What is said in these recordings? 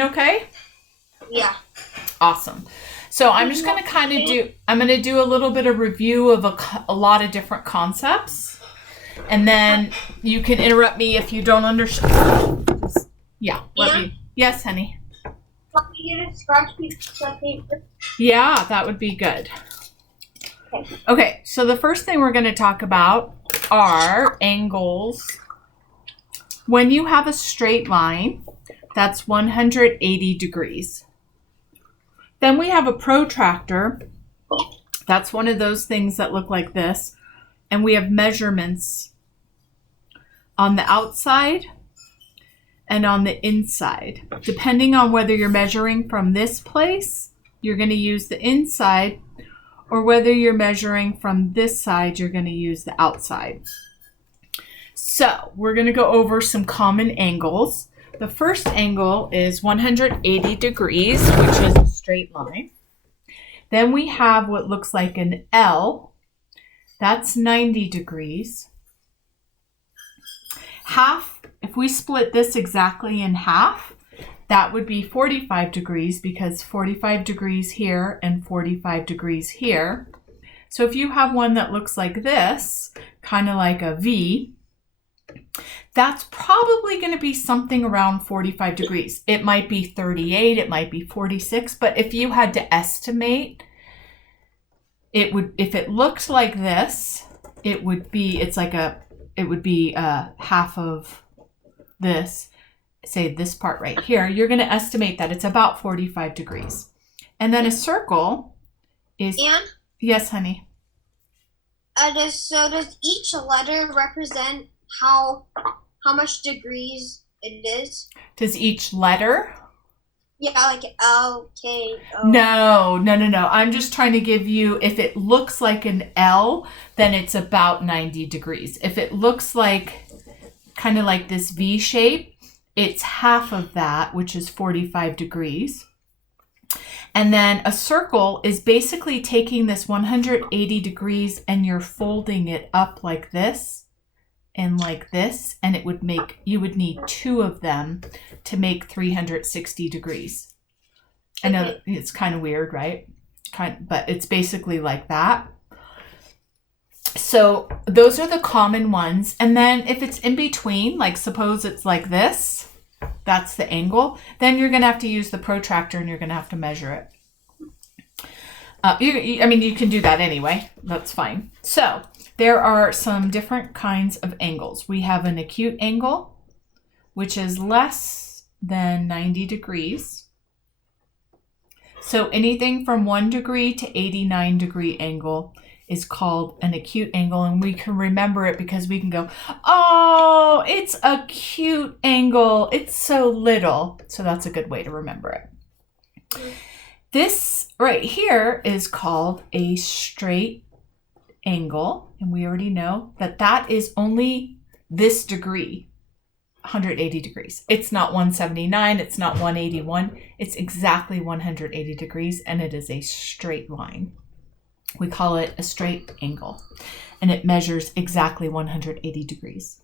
Okay? Yeah. Awesome. So I'm just going to I'm going to do a little bit of review of a lot of different concepts. And then you can interrupt me if you don't understand. Yeah. Yes, honey. Want me to get a scratch piece of paper? Yeah, that would be good. Okay, so the first thing we're going to talk about are angles. When you have a straight line, that's 180 degrees. Then we have a protractor. That's one of those things that look like this. And we have measurements on the outside and on the inside. Depending on whether you're measuring from this place, you're going to use the inside, or whether you're measuring from this side, you're going to use the outside. So we're going to go over some common angles. The first angle is 180 degrees, which is a straight line. Then we have what looks like an L. That's 90 degrees. Half, if we split this exactly in half, that would be 45 degrees, because 45 degrees here and 45 degrees here. So if you have one that looks like this, kind of like a V, that's probably going to be something around 45 degrees. It might be 38, it might be 46, but if you had to estimate, it would, if it looked like this, it would be half of this, say this part right here. You're going to estimate that it's about 45 degrees. And then a circle is... And? Yes, honey. Does each letter represent how much degrees it is? Does each letter? Yeah, like L, K, O. No. I'm just trying to give you, if it looks like an L, then it's about 90 degrees. If it looks like kind of like this V shape, it's half of that, which is 45 degrees. And then a circle is basically taking this 180 degrees and you're folding it up like this and like this, and you would need two of them to make 360 degrees. I know it's kind of weird, right? But it's basically like that. So those are the common ones. And then if it's in between, like suppose it's like this, that's the angle, then you're going to have to use the protractor and you're going to have to measure it. You can do that anyway. That's fine. So there are some different kinds of angles. We have an acute angle, which is less than 90 degrees. So anything from 1 degree to 89 degree angle is called an acute angle, and we can remember it because we can go, oh, it's a cute angle. It's so little. So that's a good way to remember it. This right here is called a straight angle, and we already know that that is only this degree, 180 degrees. It's not 179, it's not 181, it's exactly 180 degrees, and it is a straight line. We call it a straight angle, and it measures exactly 180 degrees.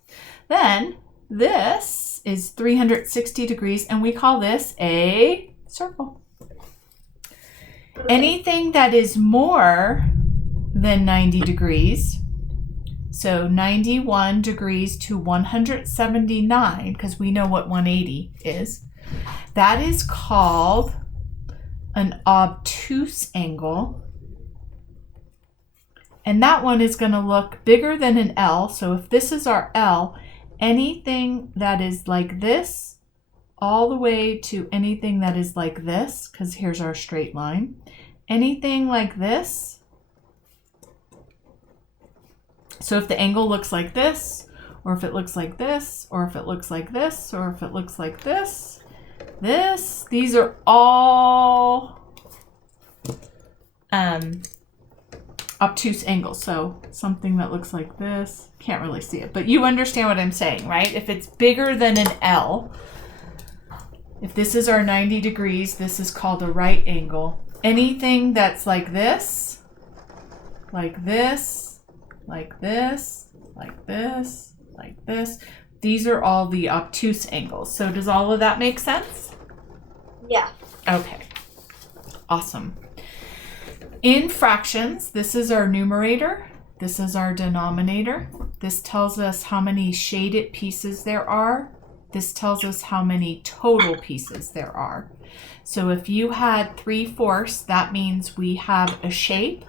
Then this is 360 degrees, and we call this a circle. Anything that is more than 90 degrees, so 91 degrees to 179, because we know what 180 is, that is called an obtuse angle. And that one is going to look bigger than an L. So if this is our L, anything that is like this, all the way to anything that is like this, because here's our straight line, anything like this. So if the angle looks like this, or if it looks like this, or if it looks like this, or if it looks like this, these are all obtuse angles. So something that looks like this, can't really see it, but you understand what I'm saying, right? If it's bigger than an L, if this is our 90 degrees, this is called a right angle. Anything that's like this, like this, like this, like this, like this, these are all the obtuse angles. So does all of that make sense? Yeah. Okay, awesome. In fractions, this is our numerator. This is our denominator. This tells us how many shaded pieces there are. This tells us how many total pieces there are. So if you had 3/4, that means we have a shape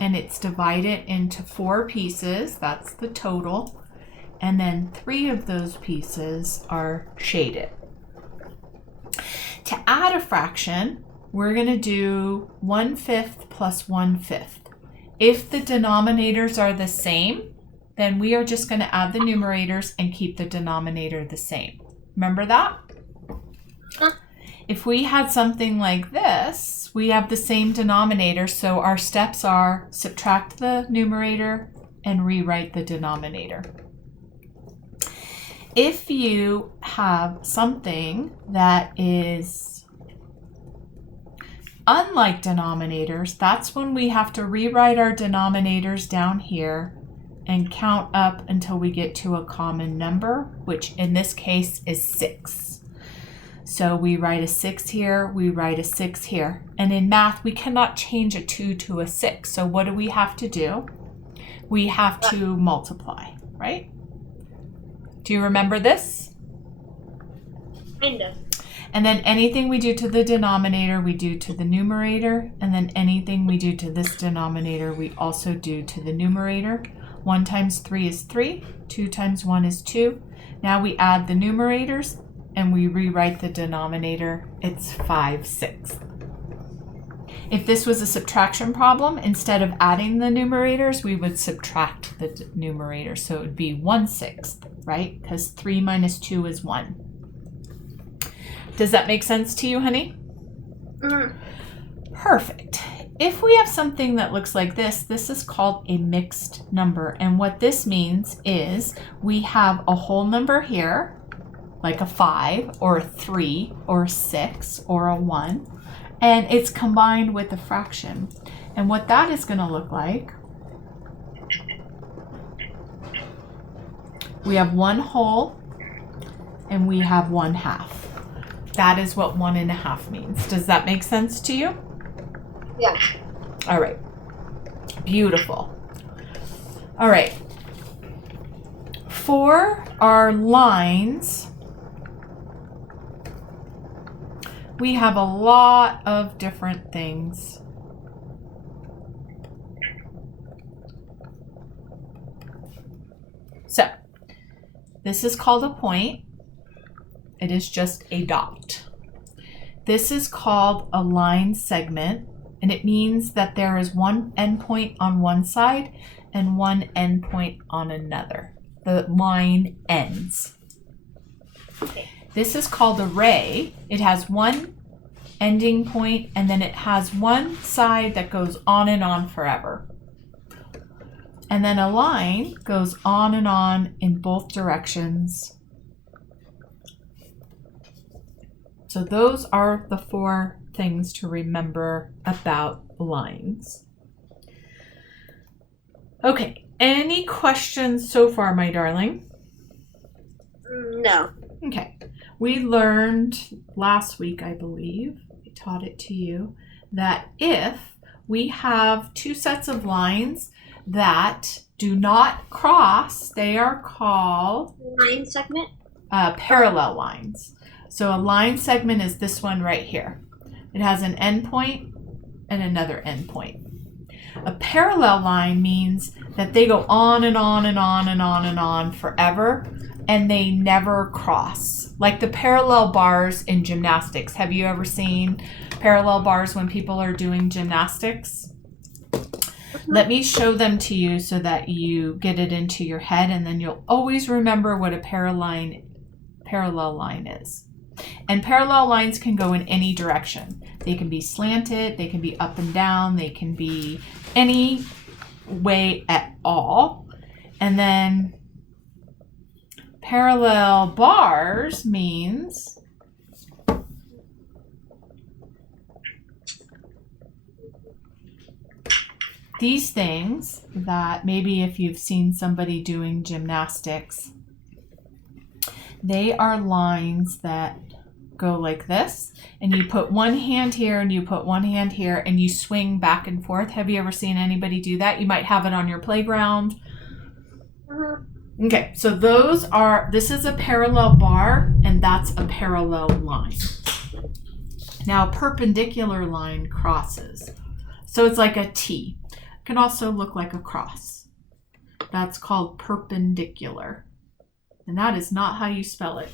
and it's divided into 4 pieces. That's the total. And then 3 of those pieces are shaded. To add a fraction, we're going to do 1/5 plus 1/5. If the denominators are the same, then we are just going to add the numerators and keep the denominator the same. Remember that? If we had something like this, we have the same denominator, so our steps are subtract the numerator and rewrite the denominator. If you have something that is unlike denominators, that's when we have to rewrite our denominators down here and count up until we get to a common number, which in this case is 6. So we write a 6 here, we write a 6 here. And in math, we cannot change a 2 to a 6. So what do we have to do? We have to multiply, right? Do you remember this? Kind of. And then anything we do to the denominator, we do to the numerator. And then anything we do to this denominator, we also do to the numerator. 1 times 3 is 3. 2 times 1 is 2. Now we add the numerators and we rewrite the denominator. It's 5/6. If this was a subtraction problem, instead of adding the numerators, we would subtract the numerator. So it would be 1/6, right? Because 3 minus 2 is 1. Does that make sense to you, honey? Mm-hmm. Perfect. If we have something that looks like this is called a mixed number. And what this means is we have a whole number here, like a 5 or a 3 or a 6 or a 1, and it's combined with a fraction. And what that is going to look like, we have 1 whole and we have 1/2. That is what 1/2 means. Does that make sense to you? Yeah. All right. Beautiful. All right. For our lines, we have a lot of different things. So, this is called a point. It is just a dot. This is called a line segment, and it means that there is one endpoint on one side and one endpoint on another. The line ends. This is called a ray. It has one ending point and then it has one side that goes on and on forever. And then a line goes on and on in both directions. So those are the 4 things to remember about lines. Okay, any questions so far, my darling? No. Okay, we learned last week, I believe, I taught it to you, that if we have 2 sets of lines that do not cross, they are called Line segment? parallel lines. So a line segment is this one right here. It has an endpoint and another endpoint. A parallel line means that they go on and on and on and on and on forever, and they never cross. Like the parallel bars in gymnastics. Have you ever seen parallel bars when people are doing gymnastics? Let me show them to you so that you get it into your head, and then you'll always remember what a parallel line is. And parallel lines can go in any direction. They can be slanted, they can be up and down, they can be any way at all. And then parallel bars means these things that maybe if you've seen somebody doing gymnastics, they are lines that go like this, and you put one hand here and you put one hand here and you swing back and forth. Have you ever seen anybody do that? You might have it on your playground. Okay, so this is a parallel bar and that's a parallel line. Now a perpendicular line crosses. So it's like a T. It can also look like a cross. That's called perpendicular. And that is not how you spell it.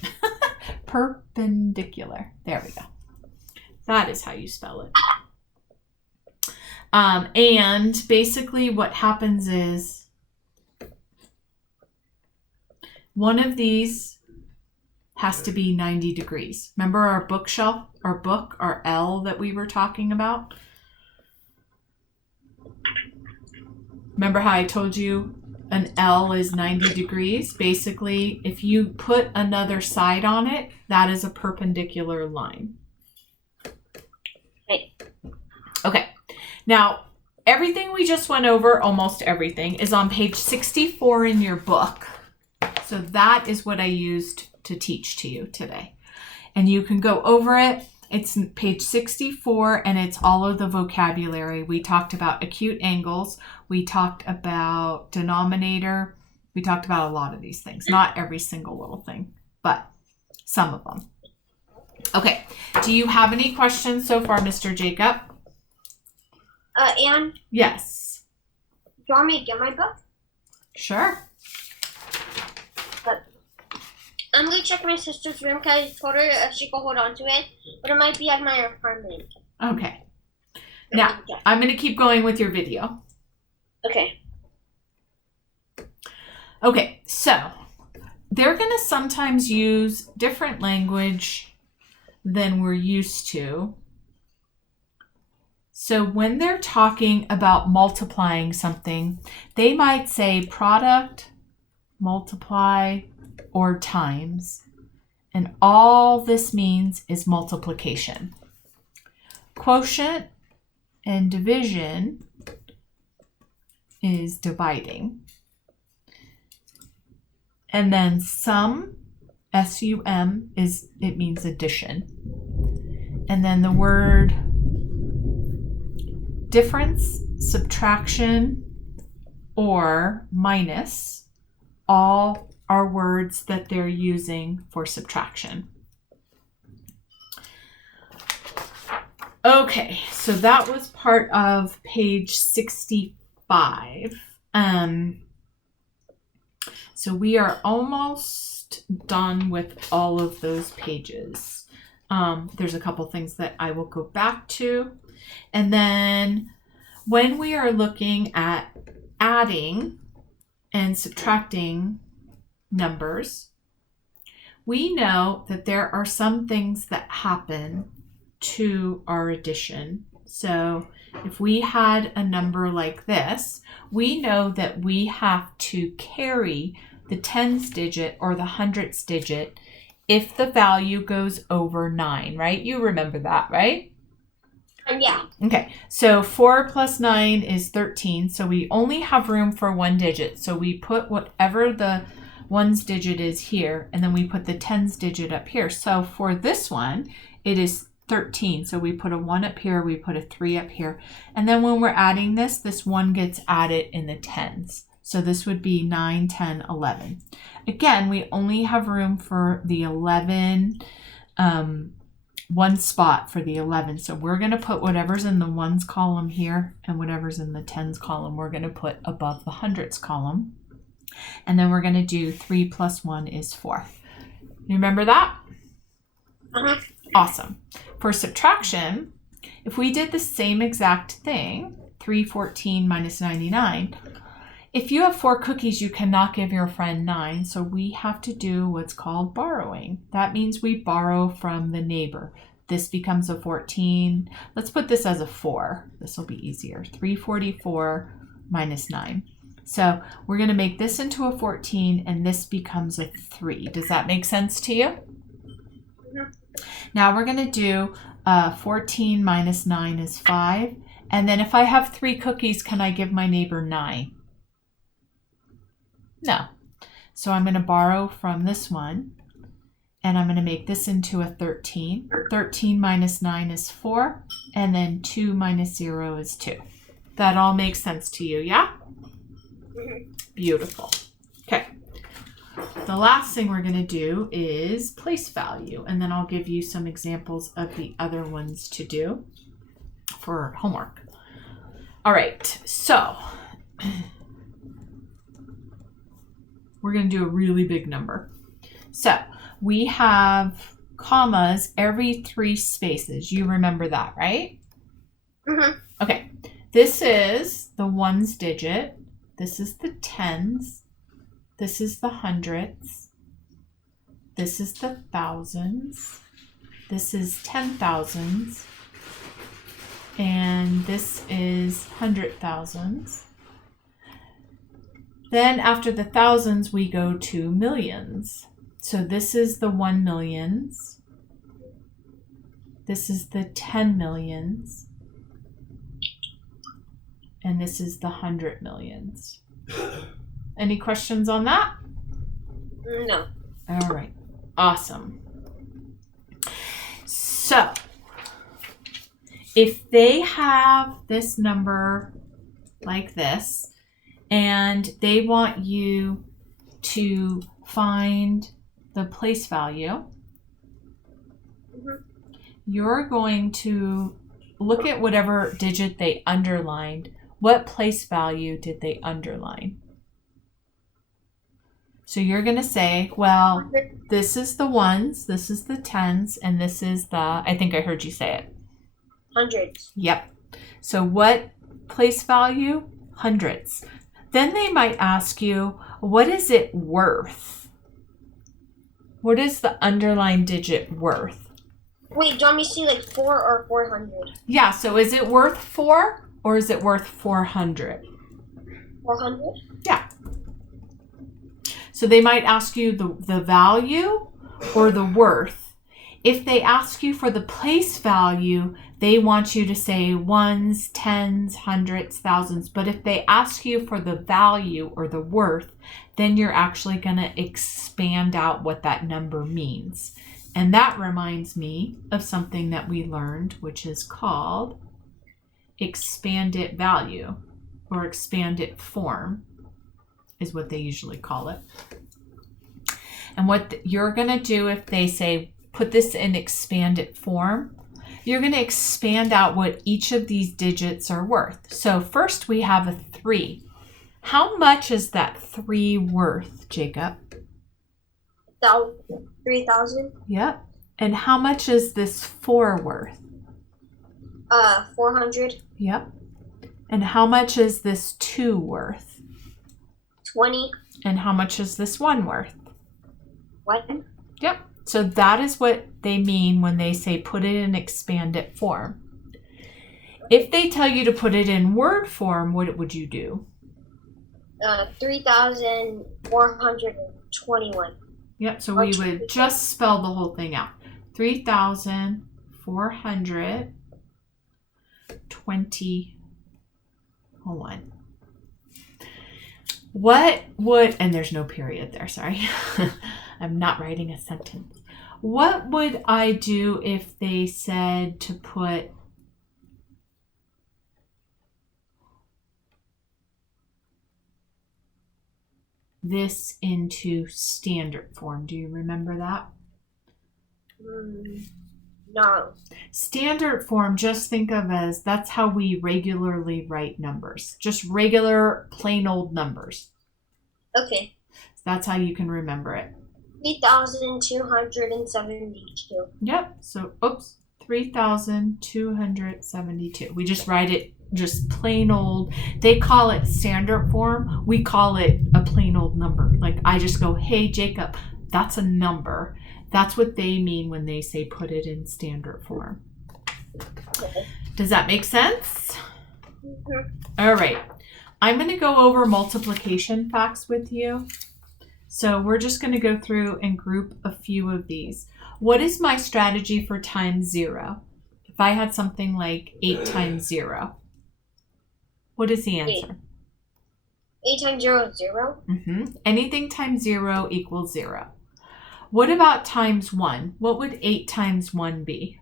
Perpendicular. There we go. That is how you spell it. And basically what happens is one of these has to be 90 degrees. Remember our bookshelf, our L that we were talking about? Remember how I told you an L is 90 degrees? Basically, if you put another side on it, that is a perpendicular line. Okay. Now, everything we just went over, almost everything, is on page 64 in your book. So that is what I used to teach to you today. And you can go over it. It's page 64, and it's all of the vocabulary. We talked about acute angles. We talked about denominator. We talked about a lot of these things. Not every single little thing, but some of them. Okay. Do you have any questions so far, Mr. Jacob? Anne? Yes. Do you want me to get my book? Sure. I'm going to check my sister's room because I told her if she could hold on to it, but it might be at my apartment. Okay. Now, I'm going to keep going with your video. Okay. Okay, so they're going to sometimes use different language than we're used to. So when they're talking about multiplying something, they might say product, multiply, or times. And all this means is multiplication. Quotient and division is dividing. And then sum, S-U-M, it means addition. And then the word difference, subtraction, or minus, all are words that they're using for subtraction. Okay, so that was part of page 65. So we are almost done with all of those pages. There's a couple things that I will go back to. And then when we are looking at adding and subtracting numbers, we know that there are some things that happen to our addition. So if we had a number like this, we know that we have to carry the tens digit or the hundredths digit if the value goes over 9, right? You remember that, right? Yeah. Okay, so 4 plus 9 is 13, so we only have room for one digit. So we put whatever the ones digit is here, and then we put the tens digit up here. So for this one, it is 13. So we put a 1 up here, we put a 3 up here. And then when we're adding this, this 1 gets added in the tens. So this would be 9, 10, 11. Again, we only have room for the 11, one spot for the 11. So we're going to put whatever's in the ones column here and whatever's in the tens column, we're going to put above the hundreds column. And then we're going to do 3 plus 1 is 4. You remember that? Uh-huh. Awesome. For subtraction, if we did the same exact thing, 314 minus 99, if you have 4 cookies, you cannot give your friend 9. So we have to do what's called borrowing. That means we borrow from the neighbor. This becomes a 14. Let's put this as a 4. This will be easier. 344 minus 9. So we're going to make this into a 14 and this becomes a 3. Does that make sense to you? Mhm. Now we're going to do 14 minus 9 is 5. And then if I have 3 cookies, can I give my neighbor 9? No. So I'm going to borrow from this one And I'm going to make this into a 13. 13 minus 9 is 4. And then 2 minus 0 is 2. That all makes sense to you, yeah? Beautiful. Okay. The last thing we're going to do is place value. And then I'll give you some examples of the other ones to do for homework. All right. So we're going to do a really big number. So we have commas every 3 spaces. You remember that, right? Mm-hmm. Okay. This is the ones digit. This is the tens. This is the hundreds. This is the thousands. This is 10,000s. And this is 100,000s. Then after the thousands, we go to millions. So this is the 1 millions. This is the 10 millions. And this is the 100 millions. Any questions on that? No. All right. Awesome. So if they have this number like this, and they want you to find the place value, you're going to look at whatever digit they underlined. What place value did they underline? So you're going to say, well, this is the ones, this is the tens, and this is the, I think I heard you say it. Hundreds. Yep. So what place value? Hundreds. Then they might ask you, what is it worth? What is the underlined digit worth? Wait, do you want me to say like 4 or 400? Yeah, so is it worth 4 or is it worth 400? 400? Yeah. So they might ask you the value or the worth. If they ask you for the place value, they want you to say ones, tens, hundreds, thousands. But if they ask you for the value or the worth, then you're actually going to expand out what that number means. And that reminds me of something that we learned, which is called expanded value or expanded form is what they usually call it. And what you're going to do if they say, put this in expanded form, you're going to expand out what each of these digits are worth. So first we have a 3. How much is that 3 worth, Jacob? 3,000. Yep. And how much is this 4 worth? 400. Yep. And how much is this 2 worth? 20. And how much is this 1 worth? 1. Yep. So that is what they mean when they say put it in expanded form. If they tell you to put it in word form, what would you do? 3,421. Yep, so we would just spell the whole thing out. 3,420. Hold on. What would, and there's no period there, sorry. I'm not writing a sentence. What would I do if they said to put this into standard form? Do you remember that? No. Standard form, just think of as that's how we regularly write numbers. Just regular, plain old numbers. Okay. That's how you can remember it. 3,272. Yep. So, 3,272. We just write it just plain old. They call it standard form. We call it a plain old number. Like I just go, hey, Jacob, that's a number. That's what they mean when they say put it in standard form. Okay. Does that make sense? Mm-hmm. All right. I'm going to go over multiplication facts with you. So we're just going to go through and group a few of these. What is my strategy for times 0? If I had something like 8 times 0, what is the answer? 8 times 0 is 0. Anything times 0 equals 0. What about times 1? What would 8 times 1 be?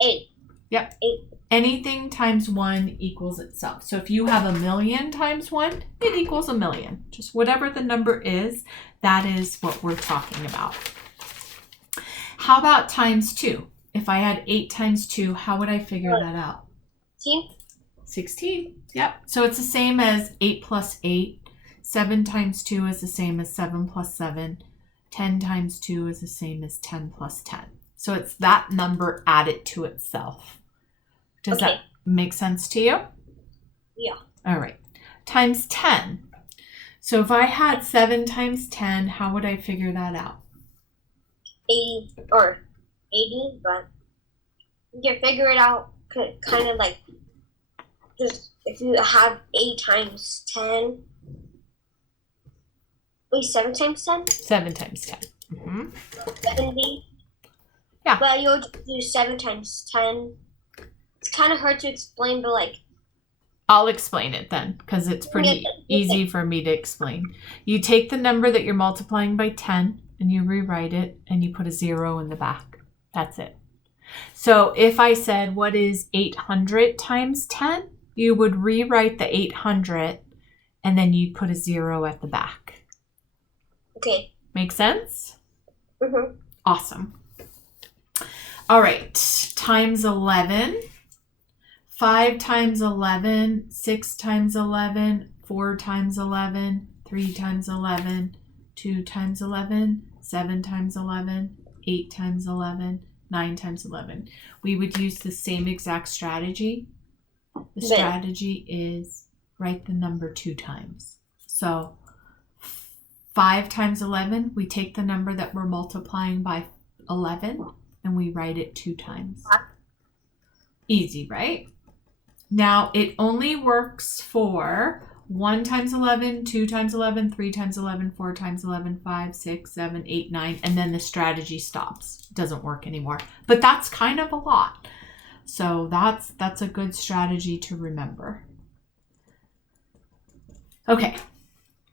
8. Yep. 8. Anything times 1 equals itself. So if you have 1,000,000 times 1, it equals 1,000,000. Just whatever the number is, that is what we're talking about. How about times 2? If I had 8 times 2, how would I figure that out? 16. Yep. So it's the same as 8 plus 8. 7 times 2 is the same as 7 plus 7. 10 times 2 is the same as 10 plus 10. So it's that number added to itself. Does that make sense to you? Yeah. All right. Times 10. So if I had 7 times 10, how would I figure that out? 80 or 80, but you can figure it out kind of like just if you have 8 times 10. Wait, 7 times 10? 7 times 10. 70. Yeah. But you'll do 7 times 10. It's kind of hard to explain, but like. I'll explain it then, because it's pretty easy for me to explain. You take the number that you're multiplying by 10, and you rewrite it, and you put a 0 in the back. That's it. So if I said, what is 800 times 10? You would rewrite the 800, and then you'd put a 0 at the back. Okay. Make sense? Mm-hmm. Awesome. All right. Times 11. 5 times 11, 6 times 11, 4 times 11, 3 times 11, 2 times 11, 7 times 11, 8 times 11, 9 times 11. We would use the same exact strategy. The strategy is write the number 2 times. So 5 times 11, we take the number that we're multiplying by 11 and we write it 2 times. Easy, right? Now, it only works for 1 times 11, 2 times 11, 3 times 11, 4 times 11, 5, 6, 7, 8, 9, and then the strategy stops. It doesn't work anymore. But that's kind of a lot. So that's a good strategy to remember. Okay.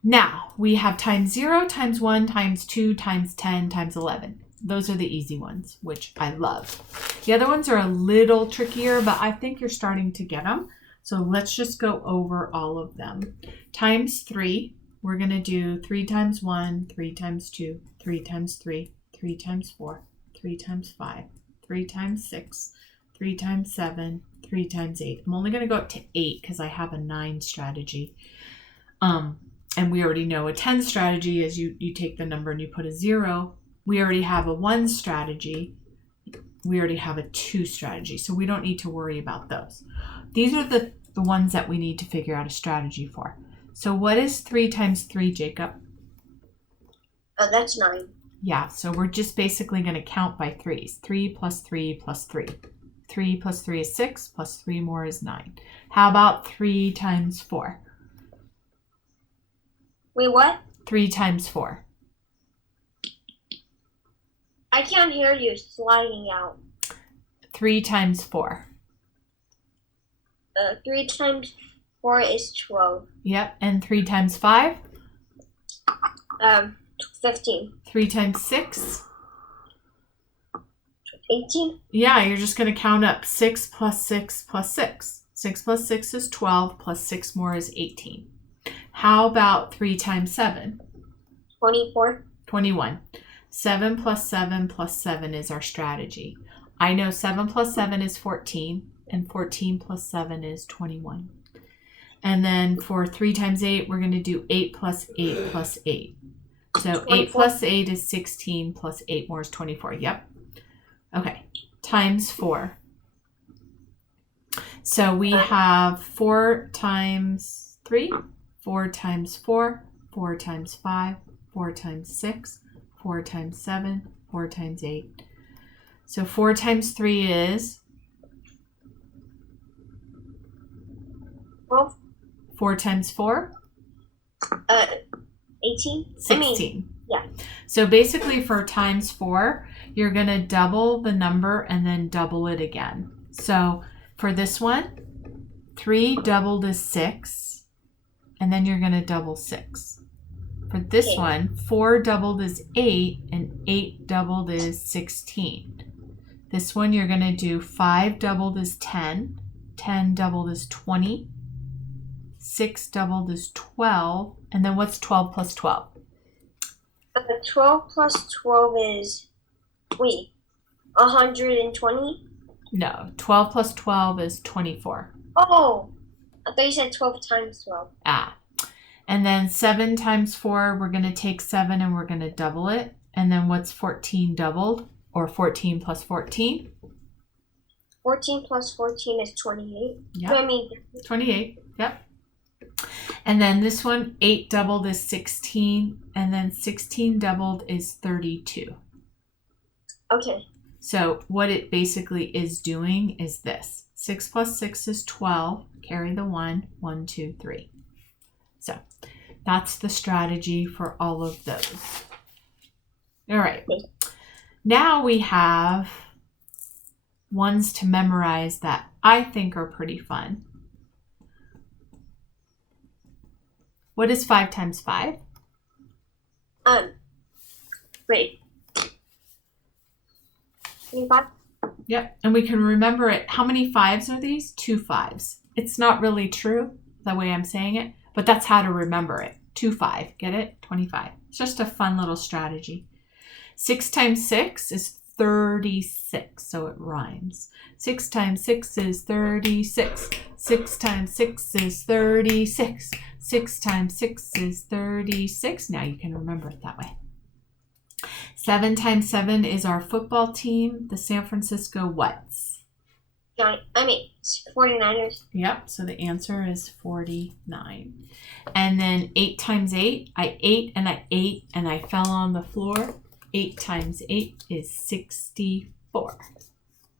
Now, we have times 0, times 1, times 2, times 10, times 11. Those are the easy ones, which I love. The other ones are a little trickier, but I think you're starting to get them. So let's just go over all of them. Times 3, we're going to do 3 times 1, 3 times 2, 3 times 3, 3 times 4, 3 times 5, 3 times 6, 3 times 7, 3 times 8. I'm only going to go up to 8 because I have a 9 strategy. And we already know a 10 strategy is you take the number and you put a 0. We already have a 1 strategy. We already have a 2 strategy. So we don't need to worry about those. These are the ones that we need to figure out a strategy for. So what is 3 times 3, Jacob? Oh, that's 9. Yeah, so we're just basically going to count by 3s. 3 plus 3 plus 3. 3 plus 3 is 6, plus 3 more is 9. How about 3 times 4? Wait, what? 3 times 4. I can't hear you sliding out. 3 times 4. 3 times 4 is 12. Yep, and 3 times 5? 15. 3 times 6? 18? Yeah, you're just going to count up 6 plus 6 plus 6. 6 plus 6 is 12, plus 6 more is 18. How about 3 times 7? 24. 21. 7 plus 7 plus 7 is our strategy. I know 7 plus 7 is 14, and 14 plus 7 is 21. And then for 3 times 8, we're going to do 8 plus 8 plus 8. So 24. 8 plus 8 is 16, plus 8 more is 24. Yep. Okay. Times 4. So we have 4 times 3, 4 times 4, 4 times 5, 4 times 6, 4 times 7, 4 times 8. So 4 times 3 is? 12. 4 times 4? 18? 16. Yeah. So basically for times 4, you're going to double the number and then double it again. So for this one, 3 doubled is 6, and then you're going to double 6. For this Okay. one, 4 doubled is 8 and 8 doubled is 16. This one you're going to do 5 doubled is 10, 10 doubled is 20, 6 doubled is 12, and then what's 12 plus 12? 12 plus 12 is, wait, 120? No, 12 plus 12 is 24. Oh, I thought you said 12 times 12. Ah. And then 7 times 4, we're going to take 7 and we're going to double it. And then what's 14 doubled? Or 14 plus 14? 14 plus 14 is 28. Yep. I mean, 28. Yep. And then this one, 8 doubled is 16. And then 16 doubled is 32. okay. So what it basically is doing is this. 6 plus 6 is 12. Carry the 1. 1, 2, 3. So that's the strategy for all of those. All right. Now we have ones to memorize that I think are pretty fun. What is 5 times 5? Wait. 25? Yep. And we can remember it. How many 5s are these? 2 5s. It's not really true the way I'm saying it, but that's how to remember it. 2 5. Get it? 25. It's just a fun little strategy. 6 times 6 is 36, so it rhymes. 6 times 6 is 36. 6 times 6 is 36. 6 times 6 is 36. Now you can remember it that way. 7 times 7 is our football team, the San Francisco Whats. 49ers. Yep, so the answer is 49. And then 8 times 8, I ate and I ate and I fell on the floor. 8 times 8 is 64.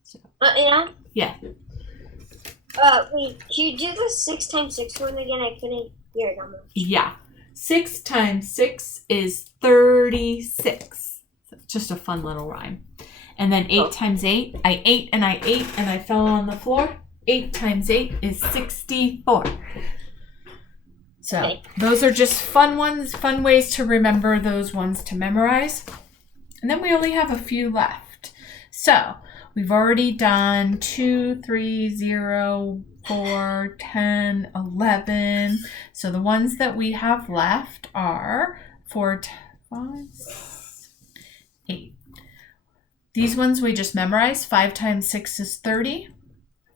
So, Yeah? yeah. Wait, can you do the 6 times 6 one again? I couldn't hear it on the... Yeah. 6 times 6 is 36. So just a fun little rhyme. And then 8 times 8, I ate and I ate and I fell on the floor. 8 times 8 is 64. So Okay. those are just fun ones, fun ways to remember those ones to memorize. And then we only have a few left. So we've already done 2, 3, 0, 4, 10, 11. So the ones that we have left are 4, 5, 8. These ones we just memorized. 5 times 6 is 30.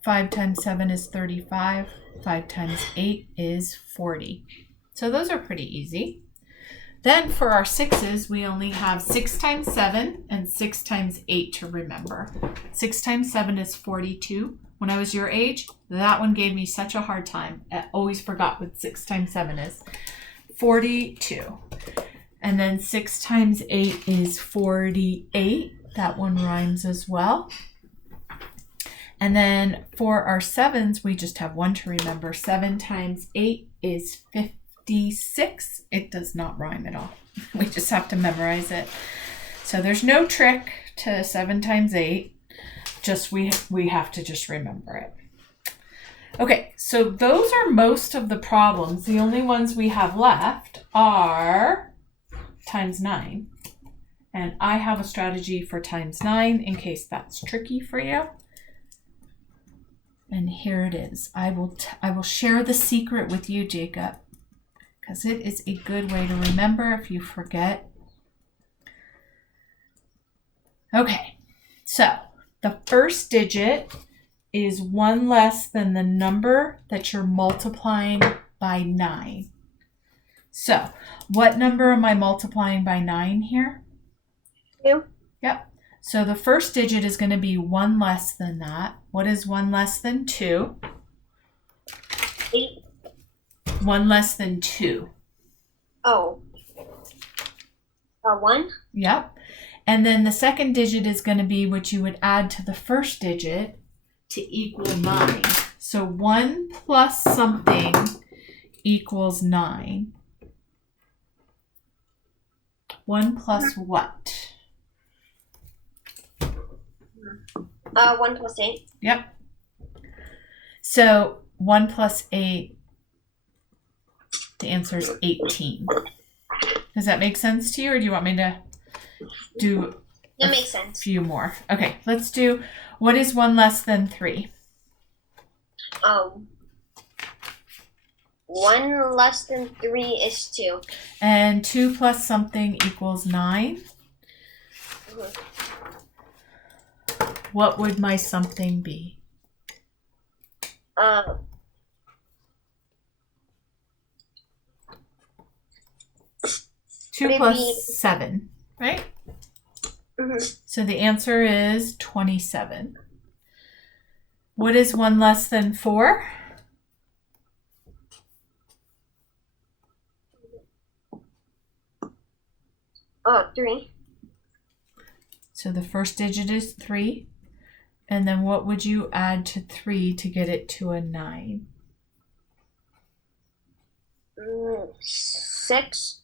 5 times 7 is 35. 5 times 8 is 40. So those are pretty easy. Then for our 6s, we only have 6 times 7 and 6 times 8 to remember. 6 times 7 is 42. When I was your age, that one gave me such a hard time. I always forgot what 6 times 7 is. 42. And then 6 times 8 is 48. That one rhymes as well. And then for our 7s, we just have one to remember. 7 times 8 is 56. It does not rhyme at all. We just have to memorize it. So there's no trick to 7 times 8. Just we have to just remember it. Okay, so those are most of the problems. The only ones we have left are times 9. And I have a strategy for times 9 in case that's tricky for you. And here it is. I will share the secret with you, Jacob, because it is a good way to remember if you forget. Okay, so the first digit is 1 less than the number that you're multiplying by 9. So what number am I multiplying by 9 here? 2. Yep. So the first digit is going to be 1 less than that. What is 1 less than 2? 8. 1 less than 2. Oh. 1. Yep. And then the second digit is going to be what you would add to the first digit to equal 9. So 1 plus something equals 9. 1 plus what? 1 plus 8. Yep. So 1 plus 8, the answer is 18. Does that make sense to you, or do you want me to do That a makes sense. few more? Okay, let's do, what is 1 less than 3? 1 less than 3 is 2. And 2 plus something equals 9. Mhm. What would my something be? 2 Would it plus be- 7, right? Mhm. So the answer is 27. What is 1 less than 4? 3. So the first digit is 3. And then what would you add to 3 to get it to a 9? 6.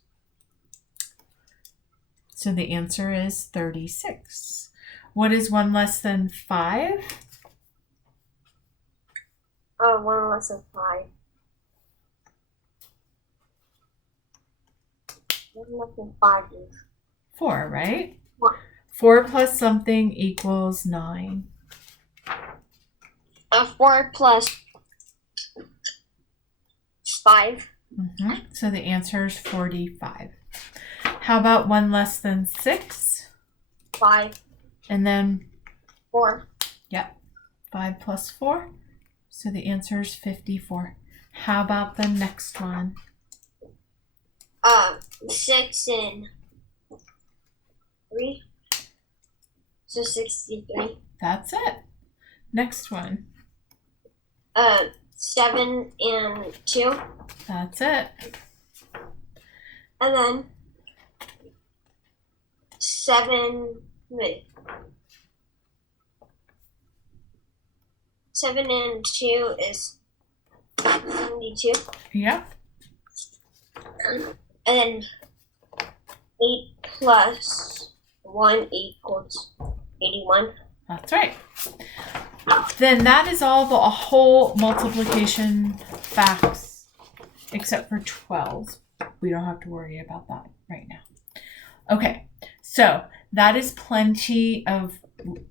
So the answer is 36. What is 1 less than 5? 1 less than 5. 1 less than 5 is 4, right? 4. 4 plus something equals 9. 4 plus 5. So the answer is 45. How about 1 less than 6? 5. And then 4. 5 plus 4. So the answer is 54. How about the next one? 6 and 3. So 63. That's it. Next one. 7 and 2. That's it. And then 7. Wait. 7 and 2 is 72. Yep. And then 8 plus 1 equals 81. That's right. Then that is all the whole multiplication facts except for 12. We don't have to worry about that right now. Okay, so that is plenty of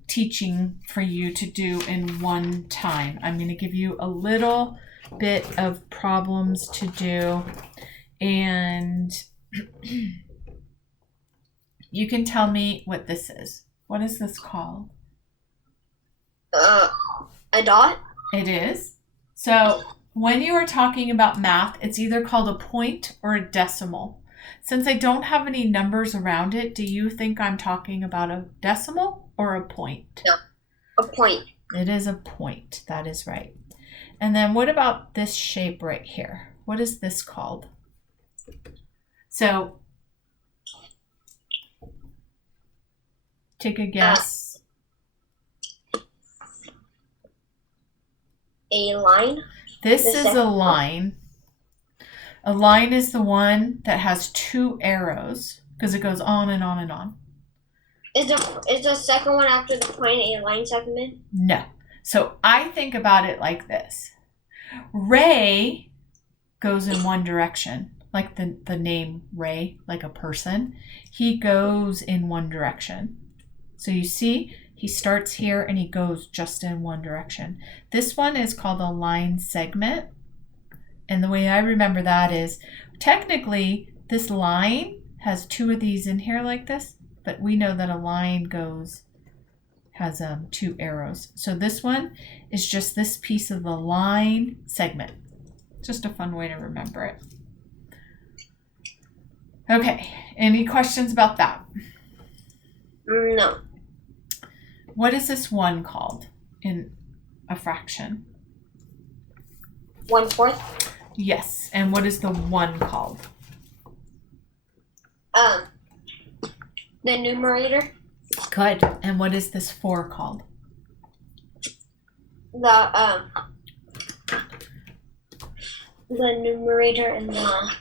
teaching for you to do in one time. I'm going to give you a little bit of problems to do, and you can tell me what this is. What is this called? A dot? It is. So when you are talking about math, it's either called a point or a decimal. Since I don't have any numbers around it, do you think I'm talking about a decimal or a point? No, a point. It is a point. That is right. And then what about this shape right here? What is this called? So take a guess. A line? This is a line. A line is the one that has 2 arrows because it goes on and on and on. Is the second one after the point a line segment? No. So I think about it like this. Ray goes in one direction, like the name Ray, like a person. He goes in one direction. So you see, he starts here and he goes just in one direction. This one is called a line segment. And the way I remember that is technically this line has 2 of these in here like this, but we know that a line has 2 arrows. So this one is just this piece of the line segment. Just a fun way to remember it. Okay, any questions about that? No. What is this one called in a fraction? 1/4. Yes, and what is the 1 called? The numerator. Good. And what is this 4 called? The numerator and the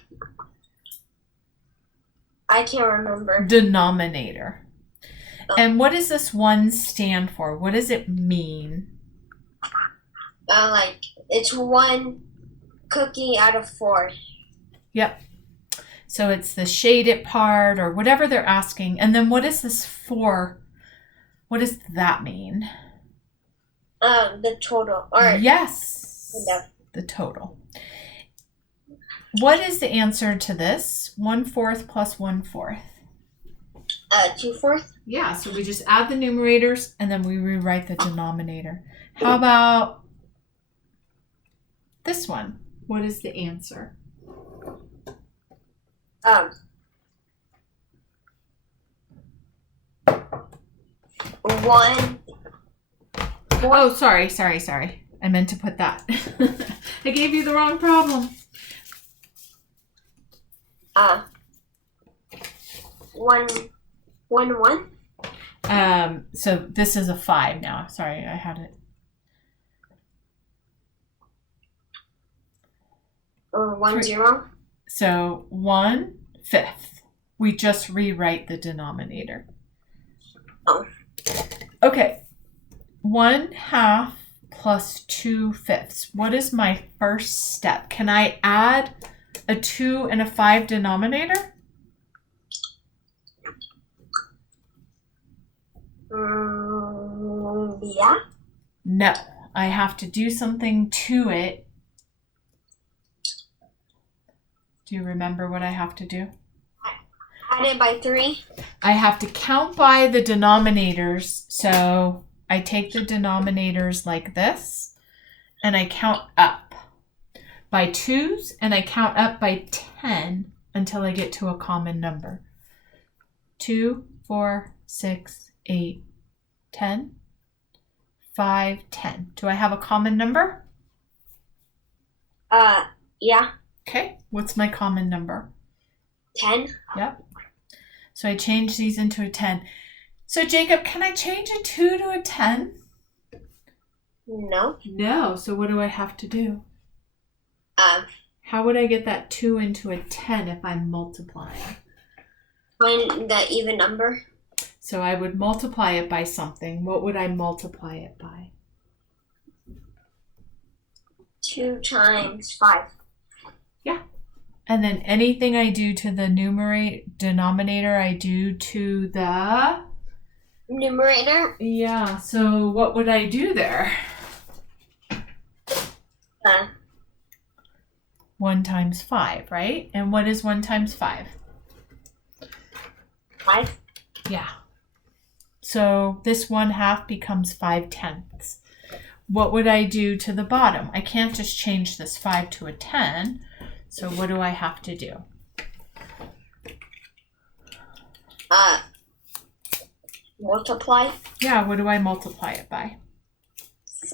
I can't remember. Denominator. And what does this 1 stand for? What does it mean? Like it's 1 cookie out of 4. Yep. So it's the shaded part or whatever they're asking. And then what is this for? What does that mean? The total. Or Yes, no. the total. What is the answer to this? 1/4 plus 1/4. 2/4. Yeah, so we just add the numerators and then we rewrite the denominator. How about this one? What is the answer? 1. Oh, sorry. I meant to put that. I gave you the wrong problem. 1, 1. So this is a 5 now. Sorry, I had it. Or 1, 0. So 1/5. We just rewrite the denominator. Oh. Okay. 1/2 plus 2/5. What is my first step? Can I add a 2 and a 5 denominator? Yeah. No. I have to do something to it. Do you remember what I have to do? Add it by 3. I have to count by the denominators. So I take the denominators like this and I count up by 2s and I count up by 10 until I get to a common number. 2, 4, 6, 8, 10, 5, 10. Do I have a common number? Yeah. Okay. What's my common number? 10. Yep. So I change these into a 10. So Jacob, can I change a 2 to a 10? No. No. So what do I have to do? How would I get that 2 into a 10 if I'm multiplying? Find the even number. So I would multiply it by something. What would I multiply it by? 2 times 5. Yeah. And then anything I do to the denominator, I do to the Numerator. Yeah. So what would I do there? 1 times 5, right? And what is 1 times 5? 5. Yeah. So this 1/2 becomes 5/10. What would I do to the bottom? I can't just change this 5 to a 10. So what do I have to do? Multiply. Yeah, what do I multiply it by?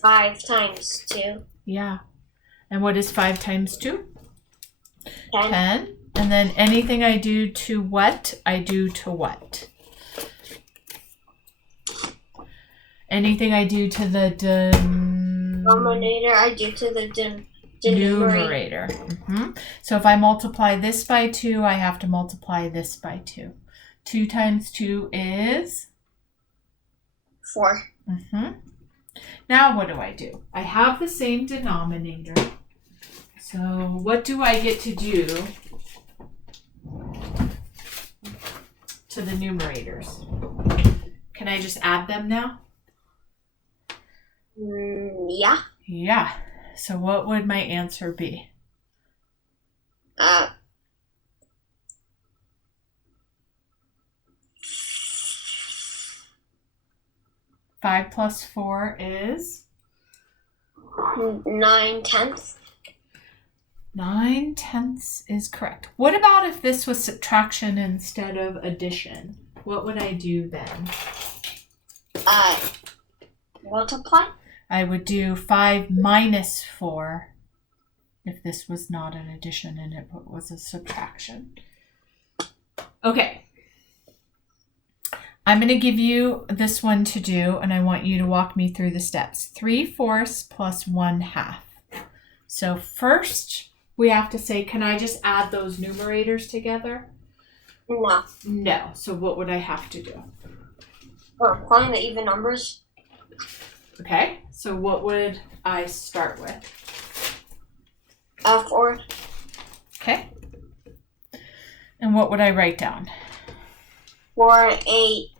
5 times 2. Yeah. And what is 5 times 2? 10. 10. And then anything I do to what, I do to what? Anything I do to the Denominator, I do to the numerator. So if I multiply this by 2, I have to multiply this by 2. 2 times 2 is? 4. Now what do? I have the same denominator. So what do I get to do to the numerators? Can I just add them now? Yeah. Yeah. So what would my answer be? 5 plus 4 is? 9/10. 9/10 is correct. What about if this was subtraction instead of addition? What would I do then? Multiply. I would do 5 minus 4 if this was not an addition and it was a subtraction. Okay. I'm going to give you this one to do, and I want you to walk me through the steps. 3/4 plus 1/2. So first, we have to say, can I just add those numerators together? No. No. So what would I have to do? Find the even numbers. Okay. So what would I start with? 4. Okay. And what would I write down? 4, 8.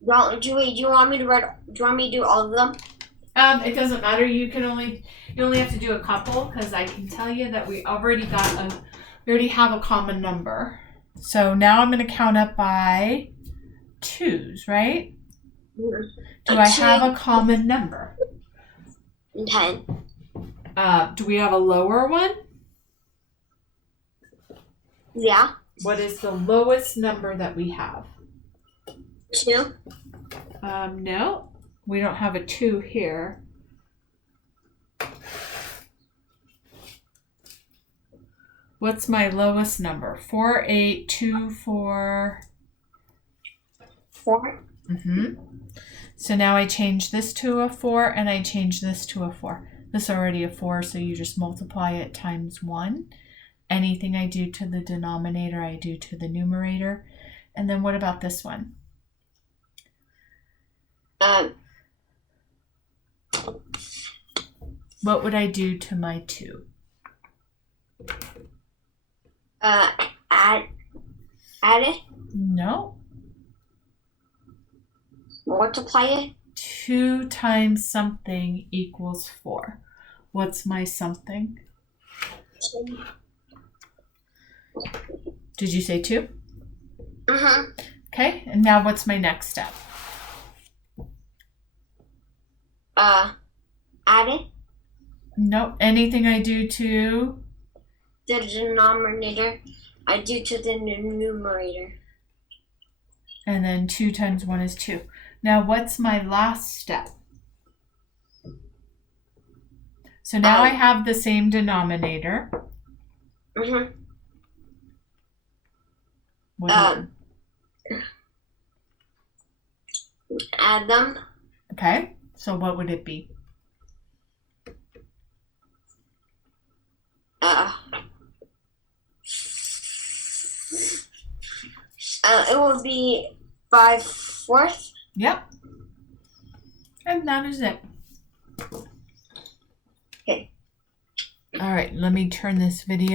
Well, do you want me to write? Do you want me to do all of them? It doesn't matter. You only have to do a couple because I can tell you that we already have a common number. So now I'm going to count up by 2s, right? Do I have a common number? 10. Do we have a lower one? Yeah. What is the lowest number that we have? 2. No, we don't have a 2 here. What's my lowest number? 4, 8, 2, 4. 4. So now I change this to a 4 and I change this to a 4. This is already a 4, so you just multiply it times 1. Anything I do to the denominator, I do to the numerator. And then what about this one? What would I do to my 2? Add it. No. Multiply it. 2 times something equals 4. What's my something? 2. Did you say 2? Okay, and now what's my next step? Add it. Nope. Anything I do to The denominator, I do to the numerator. and then 2 times 1 is 2. Now what's my last step? So now I have the same denominator. What Add them. Okay, so what would it be? It will be 5/4. Yep. And that is it. Okay. All right, let me turn this video